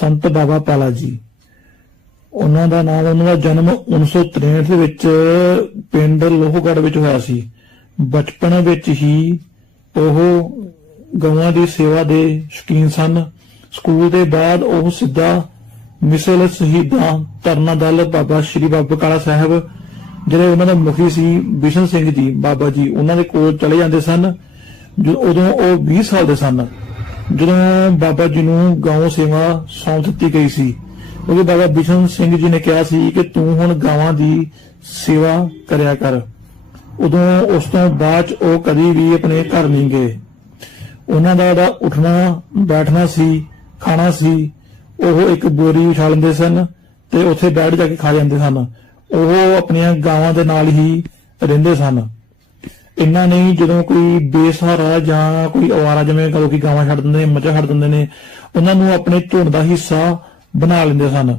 ਸੰਤ ਬਾਬਾ ਪਾਲਾ ਜੀ। ਉਹਨਾਂ ਦਾ ਨਾਮ ਉਹਨਾਂ ਦਾ ਜਨਮ 1963 ਦੇ ਵਿੱਚ ਪਿੰਡ ਲੋਹਗੜ ਵਿੱਚ ਹੋਇਆ ਸੀ। ਬਚਪਨ ਵਿੱਚ ਹੀ ਉਹ ਗਊਆਂ ਦੀ ਸੇਵਾ ਦੇ ਸ਼ੌਕੀਨ ਸਨ। ਸਕੂਲ ਦੇ ਬਾਅਦ ਉਹ ਸਿੱਧਾ ਮਿਸਲ ਸ਼ਹੀਦਾਂ ਤਰਨਾ ਦਲ ਬਾਬਾ ਸ਼੍ਰੀ ਬਾਬਾ ਕਾਲਾ ਸਾਹਿਬ, ਜਿਹੜੇ ਉਹਨਾਂ ਦਾ ਮੁਖੀ ਸੀ ਬਿਸ਼ਨ ਸਿੰਘ ਜੀ, ਬਾਬਾ ਜੀ, ਉਹਨਾਂ ਦੇ ਕੋਲ ਚਲੇ ਜਾਂਦੇ ਸਨ। ਜਦੋਂ ਉਦੋਂ ਉਹ 20 ਸਾਲ ਦੇ ਸਨ ਜਦੋਂ ਬਾਬਾ ਜੀ ਨੂੰ ਗਾਉਂ ਸੇਵਾ ਸੌਂਪ ਦਿੱਤੀ ਗਈ ਸੀ, ਉਹਦੇ ਬਾਬਾ ਬਿਸ਼ਨ ਸਿੰਘ ਜੀ ਨੇ ਕਿਹਾ ਸੀ ਕਿ ਤੂੰ ਹੁਣ ਗਾਵਾਂ ਦੀ ਸੇਵਾ ਕਰਿਆ ਕਰ। ਉਦੋਂ ਉਸ ਤੋਂ ਬਾਅਦ 'ਚ ਉਹ ਕਦੀ ਵੀ ਆਪਣੇ ਘਰ ਨਹੀਂ ਗਏ। ਉਹਨਾਂ ਦਾ ਜਿਹੜਾ ਉੱਠਣਾ, ਬੈਠਣਾ ਸੀ, ਖਾਣਾ ਸੀ, ਉਹ ਇੱਕ ਬੋਰੀ ਉਠਾ ਲੈਂਦੇ ਸਨ ਤੇ ਉੱਥੇ ਬੈਠ ਜਾ ਕੇ ਖਾ ਜਾਂਦੇ ਸਨ। ਉਹ ਆਪਣੀਆਂ ਗਾਵਾਂ ਦੇ ਨਾਲ ਹੀ ਰਹਿੰਦੇ ਸਨ। ਇੰਨਾ ਨਹੀਂ ਜਦੋਂ ਕੋਈ ਬੇਸਹਾਰਾ ਜਾਂ ਕੋਈ ਅਵਾਰਾ, ਜਿਵੇਂ ਕਦੋਂ ਕਿ ਗਾਵਾਂ ਛੱਡ ਦਿੰਦੇ ਨੇ, ਮੱਝਾਂ ਛੱਡ ਦਿੰਦੇ ਨੇ, ਉਹਨਾਂ ਨੂੰ ਆਪਣੇ ਝੁੰਡ ਦਾ ਹਿੱਸਾ ਬਣਾ ਲੈਂਦੇ ਸਨ।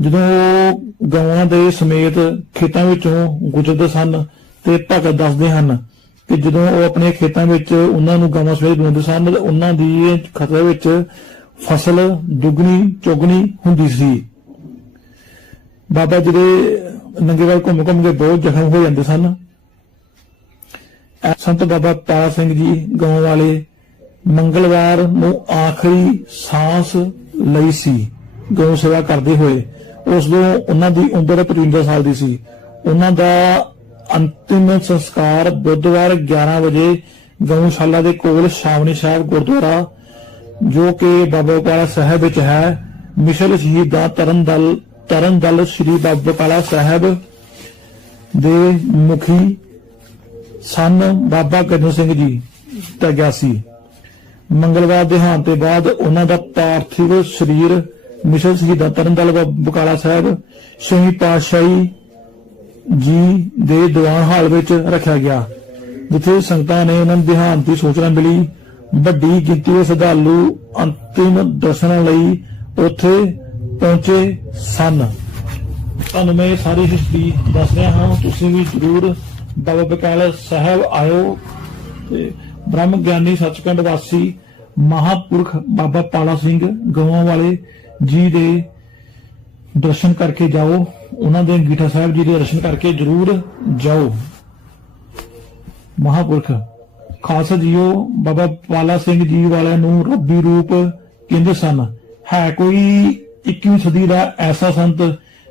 ਜਦੋਂ ਉਹ ਗਾਵਾਂ ਦੇ ਸਮੇਤ ਖੇਤਾਂ ਵਿੱਚੋਂ ਗੁਜ਼ਰਦੇ ਸਨ ਤੇ ਭਗਤ ਦੱਸਦੇ ਹਨ ਕਿ ਜਦੋਂ ਉਹ ਆਪਣੇ ਖੇਤਾਂ ਵਿੱਚ ਉਹਨਾਂ ਨੂੰ ਗਾਵਾਂ ਸਵੇਰੇ ਦੁਆਉਂਦੇ ਸਨ ਉਹਨਾਂ ਦੀ ਖਤਰੇ ਵਿੱਚ ਫਸਲ ਦੁੱਗਣੀ, ਚੌਗਣੀ ਹੁੰਦੀ ਸੀ। ਬਾਬਾ ਜੀ ਦੇ ਨੰਗੇ ਵੱਲ ਘੁੰਮ ਘੁੰਮ ਕੇ ਬਹੁਤ ਜ਼ਖਮ ਹੋ ਜਾਂਦੇ ਸਨ। ਸੰਤ ਬਾਬਾ ਤਾਰਾ ਸਿੰਘ ਜੀ ਗਾਉਂ ਵਾਲੇ ਮੰਗਲਵਾਰ ਨੂੰ ਆਖਰੀ ਸਾਹ ਲਈ ਸੀ ਗਊ ਸੇਵਾ ਕਰਦੇ ਹੋਏ। ਉਸ ਤੋਂ ਉਹਨਾਂ ਦੀ ਉਮਰ 55 ਸਾਲ ਦੀ ਸੀ। ਉਹਨਾਂ ਦਾ ਅੰਤਿਮ ਸੰਸਕਾਰ ਬੁੱਧਵਾਰ 11 ਵਜੇ ਗਊਸ਼ਾਲਾ ਦੇ ਕੋਲ ਸ਼ਾਮਨੀ ਸਾਹਿਬ ਗੁਰਦੁਆਰਾ, ਜੋ ਕਿ ਬਾਬਾ ਕਾਲਾ ਸਾਹਿਬ ਵਿੱਚ ਹੈ। ਮਿਸ਼ਲ ਸ਼ਹੀਦ ਦਾ ਤਰਨ ਦਲ ਤਰਨ ਦਲ ਸ੍ਰੀ ਬਾਬਾ ਕਾਲਾ ਸਾਹਿਬ ਦੇ ਮੁਖੀ ਸਨ ਬਾਬਾ ਗਰਜਨ ਸਿੰਘ ਜੀ ਤਾਂ ਗਿਆ ਸੀ ਮੰਗਲਵਾਰ ਦੇਹਾਂਤ ਤੋਂ ਬਾਅਦ ਉਹਨਾਂ ਦਾ ਪਾਰਥਿਵ ਸਰੀਰ ਮਿਸ਼ਲ ਸ਼ਹੀਦਾਂ ਤਰਨਦਲ ਬਕਾਲਾ ਸਾਹਿਬ ਛੇਵੀਂ ਪਾਤਸ਼ਾਹੀ ਜੀ ਦੇ ਦੀਵਾਨ ਹਾਲ ਵਿੱਚ ਰੱਖਿਆ ਗਿਆ, ਜਿੱਥੇ ਸੰਗਤਾਂ ਨੇ ਉਹਨਾਂ ਦੇਹਾਂਤ ਦੀ ਸੂਚਨਾ ਮਿਲੀ। ਵੱਡੀ ਗਿਣਤੀ ਦੇ ਸ਼ਰਧਾਲੂ ਅੰਤਿਮ ਦਰਸ਼ਨ ਲਈ ਉੱਥੇ ਪਹੁੰਚੇ ਸਨ। ਤੁਹਾਨੂੰ ਮੈਂ ਇਹ ਸਾਰੀ ਹਿਸਟਰੀ ਦੱਸ ਰਿਹਾ ਹਾਂ, ਤੁਸੀਂ ਵੀ ਜ਼ਰੂਰ ਬਾਬਾ ਬਕਾਲਾ ਸਾਹਿਬ ਆਇਓ ਤੇ ਬ੍ਰਹਮ ਗਿਆਨੀ ਸੱਚਖੰਡ ਵਾਸੀ ਮਹਾਪੁਰਖ ਬਾਬਾ ਪਾਲਾ ਸਿੰਘ ਗਵਾਂ ਵਾਲੇ ਜੀ ਦੇ ਦਰਸ਼ਨ ਕਰਕੇ ਜਾਓ। ਉਹਨਾਂ ਦੇ ਗੀਠਾ ਸਾਹਿਬ ਜੀ ਦੇ ਦਰਸ਼ਨ ਕਰਕੇ ਜ਼ਰੂਰ ਜਾਓ। ਮਹਾਪੁਰਖ ਖਾਲਸਾ ਜੀਓ ਬਾਬਾ ਪਾਲਾ ਸਿੰਘ ਜੀ ਵਾਲਿਆਂ ਨੂੰ ਰੱਬੀ ਰੂਪ ਕਹਿੰਦੇ ਸਨ। ਹੈ ਕੋਈ 21ਵੀਂ ਸਦੀ ਦਾ ਐਸਾ ਸੰਤ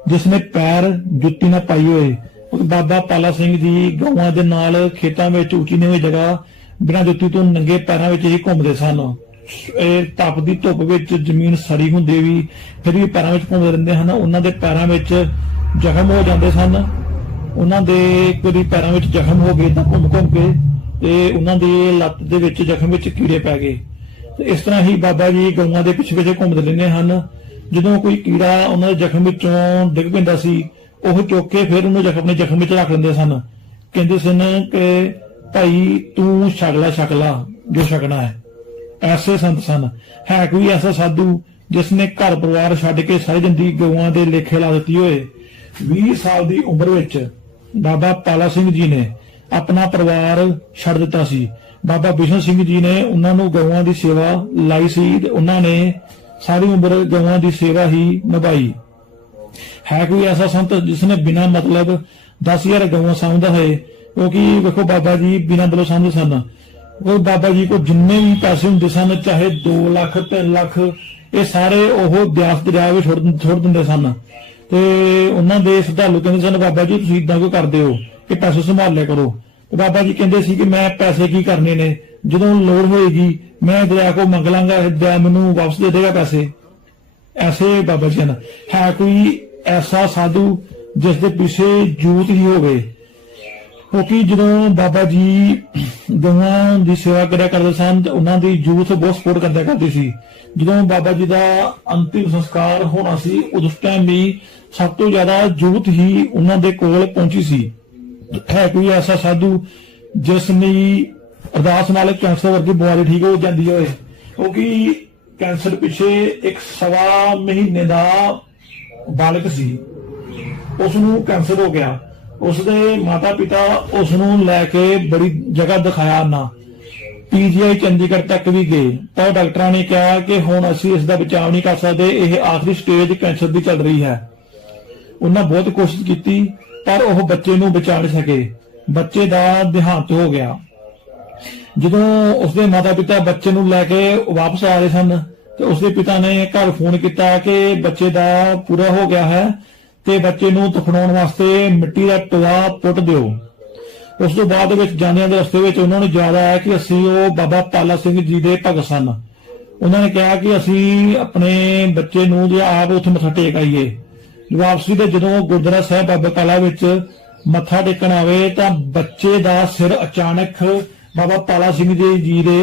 ਜਿਸ ਨੇ ਪੈਰ ਜੁੱਤੀ ਨਾ ਪਾਈ ਹੋਏ ਬਾਬਾ ਪਾਲਾ ਸਿੰਘ ਜੀ ਗਊਆਂ ਦੇ ਨਾਲ ਖੇਤਾਂ ਵਿੱਚ ਉੱਚੀ ਨੀਵੀਂ ਜਗ੍ਹਾ ਬਿਨਾਂ ਜੁੱਤੀ ਤੋਂ ਨੰਗੇ ਪੈਰਾਂ ਵਿੱਚ ਹੀ ਘੁੰਮਦੇ ਸਨ। ਇਹ ਤਪਦੀ ਧੁੱਪ ਵਿੱਚ ਜ਼ਮੀਨ ਸੜੀ ਹੁੰਦੀ ਵੀ ਫਿਰ ਵੀ ਪੈਰਾਂ ਵਿੱਚ ਘੁੰਮਦੇ ਰਹਿੰਦੇ ਹਨ। ਉਹਨਾਂ ਦੇ ਪੈਰਾਂ ਵਿੱਚ ਜ਼ਖਮ ਹੋ ਜਾਂਦੇ ਸਨ। ਉਹਨਾਂ ਦੇ ਕੋਈ ਪੈਰਾਂ ਵਿੱਚ ਜ਼ਖਮ ਹੋ ਗਏ ਤਾਂ ਘੁੰਮ ਘੁੰਮ ਕੇ ਤੇ ਉਹਨਾਂ ਦੀ ਲੱਤ ਦੇ ਵਿੱਚ ਜ਼ਖਮ ਵਿੱਚ ਕੀੜੇ ਪੈ ਗਏ। ਤੇ ਇਸ ਤਰ੍ਹਾਂ ਹੀ ਬਾਬਾ ਜੀ ਗਊਆਂ ਦੇ ਪਿੱਛੇ ਪਿੱਛੇ ਘੁੰਮਦੇ ਰਹਿੰਦੇ ਹਨ। ਜਦੋਂ ਕੋਈ ਕੀੜਾ ਉਹਨਾਂ ਦੇ ਜ਼ਖਮ ਵਿੱਚੋਂ ਡਿੱਗ ਪੈਂਦਾ ਸੀ ਉਹ ਚੁੱਕ ਕੇ ਫਿਰ ਉਹਨੂੰ ਜ਼ਖਮ ਆਪਣੇ ਜ਼ਖਮ ਵਿੱਚ ਰੱਖ ਲੈਂਦੇ ਸਨ। ਕਹਿੰਦੇ ਸਨ ਕਿ ਭਾਈ ਤੂੰ ਛਕਲਾ ਛਕਲਾ ਜੋ ਛਕਣਾ ਹੈ। ਐਸੇ ਸੰਤ ਸਨ। ਹੈ ਕੋਈ ਐਸਾ ਸਾਧੂ ਜਿਸ ਨੇ ਘਰ ਪਰਿਵਾਰ ਛੱਡ ਕੇ ਸਾਰੀ ਜ਼ਿੰਦਗੀ ਗਊਆਂ ਦੇ ਲੇਖੇ ਲਾ ਦਿੱਤੀ ਹੋਏ? 20 ਸਾਲ ਦੀ ਉਮਰ ਵਿੱਚ ਬਾਬਾ ਪਾਲਾ ਸਿੰਘ ਜੀ ਨੇ ਆਪਣਾ ਪਰਿਵਾਰ ਛੱਡ ਦਿੱਤਾ ਸੀ। ਬਾਬਾ ਬਿਸ਼ਨ ਸਿੰਘ ਜੀ ਨੇ ਉਹਨਾਂ ਨੂੰ ਗਊਆਂ ਦੀ ਸੇਵਾ ਲਾਈ ਸੀ ਤੇ ਉਹਨਾਂ ਨੇ ਸਾਰੀ ਉਮਰ ਗਊਆਂ ਦੀ ਸੇਵਾ ਹੀ ਨਿਭਾਈ। ਹੈ ਕੋਈ ਐਸਾ ਸੰਤ ਜਿਸ ਨੇ ਬਿਨਾਂ ਮਤਲਬ 10000 ਗਊਆਂ ਸਾਂਭਦਾ ਹੋਏ ਕਿਉਂਕਿ ਵੇਖੋ ਬਾਬਾ ਜੀ ਬਿਨਾਂ ਬਲੋ ਸਾਂਭਦੇ ਸਨ? ਉਹ ਬਾਬਾ ਜੀ ਕੋ ਜਿੰਨੇ ਵੀ ਪੈਸੇ ਹੁੰਦੇ ਸਨ, ਚਾਹੇ 2 ਲੱਖ 3 ਲੱਖ, ਇਹ ਸਾਰੇ ਉਹ ਬਿਆਸ ਦਰਿਆ ਵਿੱਚ ਛੋੜ ਦਿੰਦੇ ਸਨ। ਤੇ ਉਹਨਾਂ ਦੇ ਸ਼ਰਧਾਲੂ ਕਹਿੰਦੇ ਸਨ, ਬਾਬਾ ਜੀ, ਤੁਸੀਂ ਇਦਾਂ ਕਿਉਂ ਕਰਦੇ ਹੋ? ਕਿ ਪੈਸੇ ਸੰਭਾਲ ਲਿਆ ਕਰੋ। ਤੇ ਬਾਬਾ ਜੀ ਕਹਿੰਦੇ ਸੀ ਕਿ ਮੈਂ ਪੈਸੇ ਕੀ ਕਰਨੇ ਨੇ? ਜਦੋਂ ਲੋੜ ਹੋਏਗੀ, ਮੈਂ ਦਰਿਆ ਕੋ ਮੰਗ ਲਾਂਗਾ, ਇਹ ਦਰਿਆ ਮੈਨੂੰ ਵਾਪਸ ਦੇ ਦੇਗਾ ਪੈਸੇ। ਐਸੇ ਬਾਬਾ ਜੀ ਹਨ। ਹੈ ਕੋਈ ਐਸਾ ਸਾਧੂ ਜਿਸ ਦੇ ਪਿੱਛੇ ਜੂਤ ਹੀ ਹੋਵੇ। ਕਿਉਂਕਿ ਜਦੋਂ ਬਾਬਾ ਜੀ ਗਊਆਂ ਦੀ ਸੇਵਾ ਕਰਿਆ ਕਰਦੇ ਸਨ ਤੇ ਉਹਨਾਂ ਦੀ ਯੂਥ ਬਹੁਤ ਸਪੋਰਟ ਕਰਦਾ ਕਰਦੀ ਸੀ। ਜਦੋਂ ਬਾਬਾ ਜੀ ਦਾ ਅੰਤਿਮ ਸੰਸਕਾਰ ਹੋਣਾ ਸੀ, ਉਸ ਟਾਈਮ ਵੀ ਸਭ ਤੋਂ ਜ਼ਿਆਦਾ ਯੂਥ ਹੀ ਉਹਨਾਂ ਦੇ ਕੋਲ ਪਹੁੰਚੀ ਸੀ। ਹੈ ਕੋਈ ਐਸਾ ਸਾਧੂ ਜਿਸ ਨੇ ਅਰਦਾਸ ਨਾਲ ਕੈਂਸਰ ਵਰਗੀ ਬਿਮਾਰੀ ਠੀਕ ਹੋ ਜਾਂਦੀ ਹੋਵੇ? ਕਿਉਂਕਿ ਕੈਂਸਰ ਪਿੱਛੇ ਇੱਕ ਸਵਾ ਮਹੀਨੇ ਦਾ ਬਾਲਕ ਸੀ ਉਸ ਨੂੰ ਕੈਂਸਰ ਹੋ ਗਿਆ। ਉਸ ਦੇ ਮਾਤਾ ਪਿਤਾ ਉਸ ਨੂੰ ਲੈ ਕੇ ਬੜੀ ਜਗ੍ਹਾ ਦਿਖਾਇਆ ਨਾ। ਪੀਜੀਆਈ ਚੰਡੀਗੜ੍ਹ ਤੱਕ ਵੀ ਗਏ। ਪਰ ਡਾਕਟਰਾਂ ਨੇ ਕਿਹਾ ਕਿ ਹੁਣ ਅਸੀਂ ਇਸ ਦਾ ਬਚਾਅ ਨਹੀਂ ਕਰ ਸਕਦੇ। ਇਹ ਆਖਰੀ ਸਟੇਜ ਕੈਂਸਰ ਦੀ ਚੱਲ ਰਹੀ ਹੈ। ਉਹਨਾਂ ਬਹੁਤ ਕੋਸ਼ਿਸ਼ ਕੀਤੀ, ਪਰ ਉਹ ਬੱਚੇ ਨੂੰ ਬਚਾ ਨਹੀਂ ਸਕੇ। ਬੱਚੇ ਦਾ ਦੇਹਾਂਤ ਹੋ ਗਿਆ। ਜਦੋਂ ਉਸਦੇ ਮਾਤਾ-ਪਿਤਾ ਬੱਚੇ ਨੂੰ ਲੈ ਕੇ ਵਾਪਸ ਆ ਰਹੇ ਸਨ ਤੇ ਉਸਦੇ ਪਿਤਾ ਨੇ ਘਰ ਫੋਨ ਕੀਤਾ ਕਿ ਬੱਚੇ ਦਾ ਪੂਰਾ ਹੋ ਗਿਆ ਹੈ ਤੇ ਬੱਚੇ ਨੂੰ ਦਫਨਾਉਣ ਵਾਸਤੇ ਮਿੱਟੀ ਦਾ ਟੋਆ ਪੁੱਟ ਦਿਓ। ਉਸ ਤੋਂ ਬਾਅਦ ਵਿੱਚ ਜਾਂਦਿਆਂ ਦੇ ਰਸਤੇ ਵਿੱਚ ਉਹਨਾਂ ਨੂੰ ਯਾਦ ਆਇਆ ਕਿ ਅਸੀਂ ਉਹ ਬਾਬਾ ਪਾਲਾ ਸਿੰਘ ਜੀ ਦੇ ਭਗਤ ਸਨ। ਉਹਨਾਂ ਨੇ ਕਿਹਾ ਕਿ ਅਸੀਂ ਆਪਣੇ ਬੱਚੇ ਨੂੰ ਜੇ ਆਪ ਉੱਥੇ ਮੱਥਾ ਟੇਕ ਆਈਏ। ਵਾਪਸੀ ਤੇ ਜਦੋਂ ਗੁਰਦੁਆਰਾ ਸਾਹਿਬ ਬਾਬਾ ਕਾਲਾ ਵਿੱਚ ਮੱਥਾ ਟੇਕਣ ਆਵੇ ਤਾਂ ਬੱਚੇ ਦਾ ਸਿਰ ਅਚਾਨਕ ਬਾਬਾ ਪਾਲਾ ਸਿੰਘ ਜੀ ਜੀ ਦੇ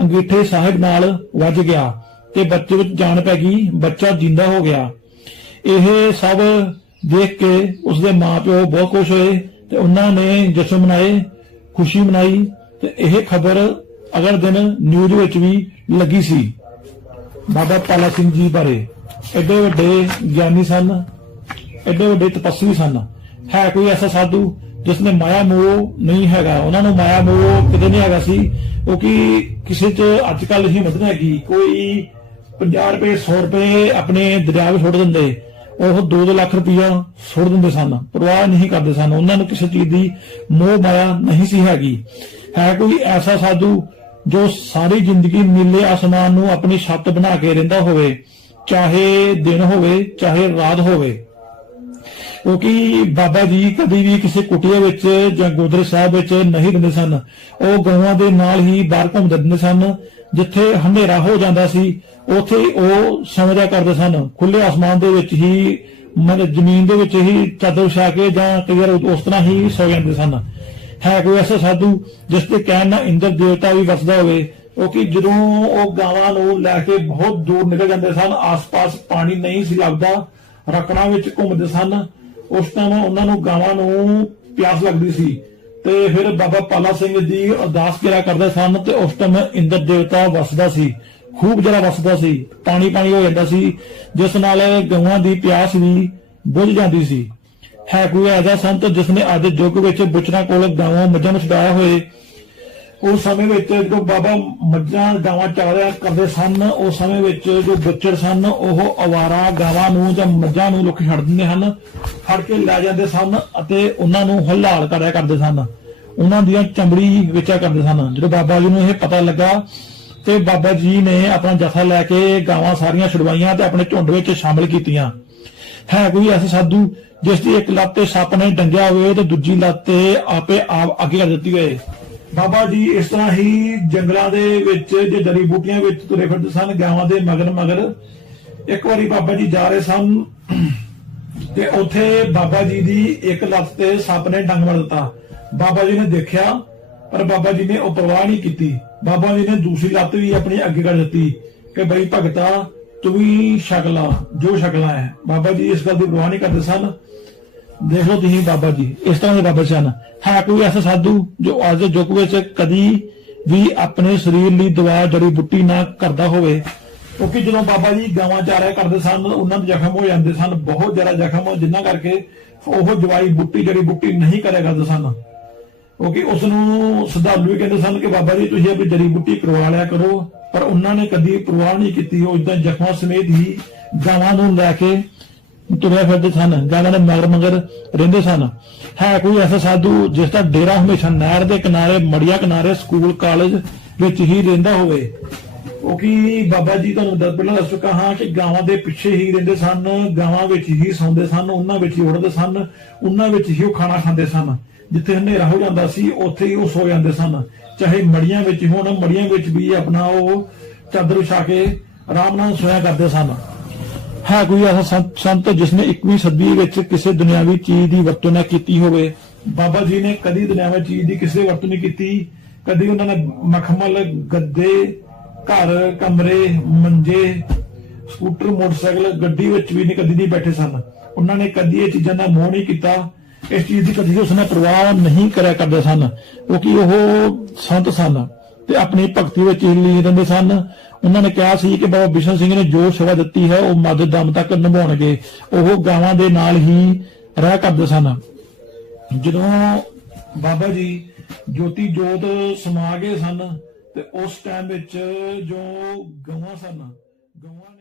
ਅੰਗੀਠੇ ਸਾਹਿਬ ਨਾਲ ਵੱਜ ਗਿਆ। ਤੇ ਬੱਚੇ ਵਿੱਚ ਜਾਨ ਪੈ ਗਈ, ਬੱਚਾ ਜਿੰਦਾ ਹੋ ਗਿਆ। ਇਹ ਸਭ ਦੇਖ ਕੇ ਉਸਦੇ ਮਾਪਿਓ ਬਹੁਤ ਖੁਸ਼ ਹੋਏ ਤੇ ਉਹਨਾਂ ਨੇ ਜਸ਼ਨ ਮਨਾਏ, ਖੁਸ਼ੀ ਮਨਾਈ ਤੇ ਇਹ ਖਬਰ ਅਗਰ ਦਿਨ ਨਿਊਜ਼ ਵਿੱਚ ਵੀ ਲੱਗੀ ਸੀ। ਬਾਬਾ ਪਾਲਾ ਸਿੰਘ ਜੀ ਬਾਰੇ। ਐਡੇ ਵੱਡੇ ਗਿਆਨੀ ਸਨ, ਐਡੇ ਵੱਡੇ ਤਪਸਵੀ ਸਨ। ਹੈ ਕੋਈ ਐਸਾ ਸਾਧੂ ਜਿਸ ਨੇ ਮਾਇਆ ਮੋਹ ਨਹੀਂ ਹੈਗਾ? ਉਹਨਾਂ ਨੂੰ ਮਾਇਆ ਮੋਹ ਕਿਤੇ ਨਹੀਂ ਹੈਗਾ ਸੀ? ਕਿਉਂਕਿ ਕਿਸੇ 'ਚ ਅੱਜ ਕੱਲ ਹੀ ਨਹੀਂ ਹੈਗੀ। ਕੋਈ 50 ਰੁਪਏ 100 ਰੁਪਏ ਆਪਣੇ ਦਰਿਆ ਵਿੱਚ ਸੁੱਟ ਦਿੰਦੇ। ਉਹ 2 ਲੱਖ ਰੁਪਇਆ ਸੁੱਟ ਦਿੰਦੇ ਸਨ। ਪਰਵਾਹ ਨਹੀਂ ਕਰਦੇ ਸਨ। ਉਹਨਾਂ ਨੂੰ ਕਿਸੇ ਚੀਜ਼ ਦੀ ਮੋਹ ਮਾਇਆ ਨਹੀਂ ਸੀ ਹੈਗੀ। ਹੈ ਕੋਈ ਐਸਾ ਸਾਧੂ ਜੋ ਸਾਰੀ ਜ਼ਿੰਦਗੀ ਨੀਲੇ ਆਸਮਾਨ ਨੂੰ ਆਪਣੀ ਛੱਤ ਬਣਾ ਕੇ ਰਹਿੰਦਾ ਹੋਵੇ, ਚਾਹੇ ਦਿਨ ਹੋਵੇ, ਚਾਹੇ ਰਾਤ ਹੋਵੇ। ਕਿਉਂਕਿ ਬਾਬਾ ਜੀ ਕਦੀ ਵੀ ਕਿਸੇ ਕੁਟੀਆ ਵਿੱਚ ਜਾਂ ਗੁਰਦੁਆਰਾ ਸਾਹਿਬ ਵਿੱਚ ਨਹੀਂ ਰਹਿੰਦੇ ਸਨ। ਉਹ ਗਊਆਂ ਦੇ ਨਾਲ ਹੀ ਬਾਹਰ ਘੁੰਮਦੇ ਰਹਿੰਦੇ ਸਨ। ਜਿੱਥੇ ਹਨੇਰਾ ਹੋ ਜਾਂਦਾ ਸੀ, ਉੱਥੇ ਉਹ ਸਮਝਿਆ ਕਰਦੇ ਸਨ। ਖੁੱਲੇ ਆਸਮਾਨ ਦੇ ਵਿੱਚ ਹੀ, ਮਨ ਜ਼ਮੀਨ ਦੇ ਵਿੱਚ ਹੀ ਚਾਦਰ ਵਿਛਾ ਕੇ ਜਾਂ ਕਈ ਉਸ ਤਰ੍ਹਾਂ ਹੀ ਸੌ ਜਾਂਦੇ ਸਨ। ਹੈ ਕੋਈ ਐਸਾ ਸਾਧੂ ਜਿਸ ਦੇ ਕਹਿਣ ਨਾਲ ਇੰਦਰ ਦੇਵਤਾ ਵੀ ਵਸਦਾ ਹੋਵੇ? ਉਹ ਕਿਉਂਕਿ ਜਦੋਂ ਉਹ ਗਾਵਾਂ ਨੂੰ ਲੈ ਕੇ ਬਹੁਤ ਦੂਰ ਨਿਕਲ ਜਾਂਦੇ ਸਨ, ਆਸ-ਪਾਸ ਪਾਣੀ ਨਹੀਂ ਸੀ ਲੱਗਦਾ ਰਕਣਾ ਵਿੱਚ ਘੁੰਮਦੇ ਸਨ। ਉਸ ਟਾਈਮ ਉਹਨਾਂ ਨੂੰ ਗਾਵਾਂ ਨੂੰ ਪਿਆਸ ਲੱਗਦੀ ਸੀ। ਤੇ ਫਿਰ ਬਾਬਾ ਪਾਲਾ ਸਿੰਘ ਜੀ ਅਰਦਾਸ ਕਿਰਿਆ ਕਰਦੇ ਸਨ ਤੇ ਉਸ ਟਾਈਮ ਇੰਦਰ ਦੇਵਤਾ ਵਸਦਾ ਸੀ। ਖੂਬ ਜਰਾ ਵਸਦਾ ਸੀ। ਪਾਣੀ ਪਾਣੀ ਹੋ ਜਾਂਦਾ ਸੀ। ਜਿਸ ਨਾਲ ਗਊਆਂ ਦੀ ਪਿਆਸ ਵੀ ਬੁਝ ਜਾਂਦੀ ਸੀ। ਹੈ ਕੋਈ ਐਸਾ ਸੰਤ ਜਿਸ ਨੇ ਅੱਜ ਯੁੱਗ ਵਿੱਚ ਬੁਚਣਾ ਕੋਲ ਗਾਵਾਂ ਮੱਝਾਂ ਨੂੰ ਛਡਾਇਆ ਹੋਏ ਉਸ ਸਮੇਂ ਵਿੱਚ ਜੋ ਬਾਬਾ ਮੱਝਾਂ ਗਾਵਾਂ ਚਾਰਿਆ ਕਰਦੇ ਸਨ, ਉਸ ਸਮੇਂ ਵਿੱਚ ਜੋ ਬੁੱਚੜ ਸਨ, ਉਹ ਅਵਾਰਾ ਗਾਵਾਂ ਨੂੰ ਜਾਂ ਮੱਝਾਂ ਨੂੰ ਲੋਕ ਛੱਡ ਦਿੰਦੇ ਹਨ, ਫੜ ਕੇ ਲੈ ਜਾਂਦੇ ਸਨ ਅਤੇ ਉਹਨਾਂ ਨੂੰ ਹਲਾਲ ਕਰਿਆ ਕਰਦੇ ਸਨ। ਉਹਨਾਂ ਦੀਆਂ ਚਮੜੀ ਵੇਚਿਆ ਕਰਦੇ ਸਨ। ਜਦੋਂ ਬਾਬਾ ਜੀ ਨੂੰ ਇਹ ਪਤਾ ਲੱਗਾ ਤੇ ਬਾਬਾ ਜੀ ਨੇ ਆਪਣਾ ਜਥਾ ਲੈ ਕੇ ਗਾਵਾਂ ਸਾਰੀਆਂ ਛੁਡਵਾਈਆਂ ਤੇ ਆਪਣੇ ਝੁੰਡ ਵਿੱਚ ਸ਼ਾਮਲ ਕੀਤੀਆਂ। ਹੈ ਕੋਈ ਐਸਾ ਸਾਧੂ ਜਿਸ ਦੀ ਇੱਕ ਲੱਤ ਤੇ ਸੱਪ ਨੇ ਡੰਗਿਆ ਹੋਵੇ ਤੇ ਦੂਜੀ ਲੱਤ ਤੇ ਆਪੇ ਆਪ ਅੱਗੇ ਕਰ ਦਿੱਤੀ ਹੋਏ। ਬਾਬਾ ਜੀ, ਇਸ ਤਰ੍ਹਾਂ ਹੀ ਜੰਗਲਾਂ ਦੇ ਵਿੱਚ, ਜੇ ਜੜੀ ਬੂਟੀਆਂ ਵਿੱਚ ਤੁਰੇ ਫਿਰਦੇ ਸਨ, ਗਾਵਾਂ ਦੇ ਮਗਰ ਮਗਰ। ਇੱਕ ਵਾਰੀ ਬਾਬਾ ਜੀ ਜਾ ਰਹੇ ਸਨ ਤੇ ਉੱਥੇ ਬਾਬਾ ਜੀ ਦੀ ਇੱਕ ਲੱਤ ਤੇ ਸੱਪ ਨੇ ਡੰਗ ਮਾਰ ਦਿੱਤਾ। ਬਾਬਾ ਜੀ ਨੇ ਦੇਖਿਆ, ਪਰ ਬਾਬਾ ਜੀ ਨੇ ਉਹ ਪਰਵਾਹ ਨਹੀਂ ਕੀਤੀ। ਬਾਬਾ ਜੀ ਨੇ ਦੂਸਰੀ ਲੱਤ ਵੀ ਆਪਣੀ ਅੱਗੇ ਕਰ ਦਿੱਤੀ ਕਿ ਬਈ ਭਗਤਾ, ਤੂੰ ਵੀ ਸ਼ਕਲਾ, ਜੋ ਸ਼ਕਲਾ ਹੈ। ਬਾਬਾ ਜੀ ਇਸ ਗੱਲ ਦੀ ਪਰਵਾਹ ਨਹੀਂ ਕਰਦੇ ਸਨ। ਦੇਖ ਲਓ ਤੁਸੀਂ ਬਾਬਾ ਜੀ, ਇਸ ਤਰ੍ਹਾਂ ਦੇ ਬਾਬਾ ਸਨ ਹੈ ਕੋਈ ਐਸਾ ਸਾਧੂ ਜੋ ਅੱਜ ਦੇ ਯੁੱਗ ਵਿੱਚ ਕਦੀ ਵੀ ਆਪਣੇ ਸਰੀਰ ਲਈ ਦਵਾ, ਜੜੀ ਬੁੱਟੀ ਨਾ ਕਰਦਾ ਹੋਵੇ? ਕਿਉਂਕਿ ਜਦੋਂ ਬਾਬਾ ਜੀ ਗਾਵਾਂ ਚਾਰਿਆ ਕਰਦੇ ਸਨ, ਉਹਨਾਂ ਦੇ ਜ਼ਖਮ ਹੋ ਜਾਂਦੇ ਸਨ, ਬਹੁਤ ਜ਼ਿਆਦਾ ਜ਼ਖਮ ਜਿੰਨਾ ਕਰਕੇ ਉਹ ਦਵਾਈ ਬੁੱਟੀ, ਜੜੀ ਬੁੱਟੀ ਨਹੀਂ ਕਰਿਆ ਕਰਦੇ ਸਨ। ਕਿਉਂਕਿ ਉਸ ਨੂੰ ਸ਼ਰਧਾਲੂ ਵੀ ਕਹਿੰਦੇ ਸਨ ਕਿ ਬਾਬਾ ਜੀ, ਤੁਸੀਂ ਆਪਣੀ ਜੜੀ ਬੁੱਟੀ ਕਰਵਾ ਲਿਆ ਕਰੋ। ਪਰ ਉਹਨਾਂ ਨੇ ਕਦੀ ਪ੍ਰਵਾਹ ਨਹੀਂ ਕੀਤੀ, ਉਹ ਇਦਾਂ ਜ਼ਖਮਾਂ ਸਮੇਤ ਹੀ ਗਾਵਾਂ ਨੂੰ ਲੈ ਕੇ ਤੁਰਿਆ ਫਿਰਦੇ ਸਨ ਗਾਵਾਂ ਦੇ ਮਗਰ ਮਗਰ ਰਹਿੰਦੇ ਸਨ। ਹੈ ਕੋਈ ਐਸਾ ਸਾਧੂ ਜਿਸ ਦਾ ਡੇਰਾ ਹਮੇਸ਼ਾ ਨਹਿਰ ਦੇ ਕਿਨਾਰੇ, ਮੜੀਆਂ ਕਿਨਾਰੇ, ਸਕੂਲ, ਕਾਲਜ ਵਿੱਚ ਹੀ ਰਹਿੰਦਾ ਹੋਵੇ? ਕਿਉਂਕਿ ਬਾਬਾ ਜੀ ਤੁਹਾਨੂੰ ਦੱਸ ਪਹਿਲਾਂ ਦੱਸ ਚੁੱਕਾ ਹਾਂ ਕਿ ਗਾਵਾਂ ਦੇ ਪਿੱਛੇ ਹੀ ਰਹਿੰਦੇ ਸਨ, ਗਾਵਾਂ ਵਿੱਚ ਹੀ ਸੌਂਦੇ ਸਨ, ਉਹਨਾਂ ਵਿੱਚ ਹੀ ਉੱਠਦੇ ਸਨ, ਉਹਨਾਂ ਵਿੱਚ ਹੀ ਉਹ ਖਾਣਾ ਖਾਂਦੇ ਸਨ। ਜਿੱਥੇ ਹਨੇਰਾ ਹੋ ਜਾਂਦਾ ਸੀ, ਉੱਥੇ ਹੀ ਉਹ ਸੋ ਜਾਂਦੇ ਸਨ। ਚਾਹੇ ਮੜੀਆਂ ਵਿੱਚ ਹੋਣ, ਮੜੀਆਂ ਵਿੱਚ ਵੀ ਆਪਣਾ ਉਹ ਚਾਦਰ ਵਿਛਾ ਕੇ ਆਰਾਮ ਨਾਲ ਸੋਇਆ ਕਰਦੇ ਸਨ। ਹੈ ਕੋਈ ਐਸਾ ਸੰਤ- ਸੰਤ ਜਿਸ 21ਵੀਂ ਸਦੀ ਵਿੱਚ ਕਿਸੇ ਦੁਨਿਆਵੀ ਚੀਜ਼ ਦੀ ਵਰਤੋਂ ਨਾ ਕੀਤੀ ਹੋਵੇ? ਬਾਬਾ ਜੀ ਨੇ ਕਦੀ ਦੁਨਿਆਵੀ ਚੀਜ਼ ਦੀ ਕਿਸੇ ਵਰਤੋਂ ਨਹੀਂ ਕੀਤੀ। ਕਦੀ ਉਹਨਾਂ ਨੇ ਮਖਮਲ ਗੱਦੇ, ਘਰ, ਕਮਰੇ, ਮੰਜੇ, ਸਕੂਟਰ, ਮੋਟਰਸਾਈਕਲ, ਗੱਡੀ ਵਿੱਚ ਵੀ ਨਹੀਂ, ਕਦੀ ਨਹੀਂ ਬੈਠੇ ਸਨ। ਉਹਨਾਂ ਨੇ ਕਦੀ ਇਹ ਚੀਜ਼ਾਂ ਦਾ ਮੋਹ ਨਹੀਂ ਕੀਤਾ। ਇਸ ਚੀਜ਼ ਦੀ ਕਦੀ ਉਸਨੇ ਪ੍ਰਵਾਹ ਨਹੀਂ ਕਰਿਆ ਕਰਦੇ ਸਨ। ਕਿਉਂਕਿ ਉਹ ਸੰਤ ਸਨ। ਤੇ ਆਪਣੀ ਭਗਤੀ ਵਿੱਚ ਲੀਨ ਰਹਿੰਦੇ ਸਨ। ਉਹਨਾਂ ਨੇ ਕਿਹਾ ਸੀ ਕਿ ਬਾਬਾ ਬਿਸ਼ਨ ਸਿੰਘ ਨੇ ਜੋ ਸੇਵਾ ਦਿੱਤੀ ਹੈ, ਉਹ ਮੱਧ ਦਮ ਤੱਕ ਨਿਭਾਉਣਗੇ। ਉਹ ਗਾਵਾਂ ਦੇ ਨਾਲ ਹੀ ਰਹਿ ਕਰਦੇ ਸਨ। ਜਦੋਂ ਬਾਬਾ ਜੀ ਜੋਤੀ ਜੋਤ ਸਮਾ ਗਏ ਸਨ ਤੇ ਉਸ ਟਾਈਮ ਵਿੱਚ ਜੋ ਗਵਾਂ ਸਨ ਗਵਾਂ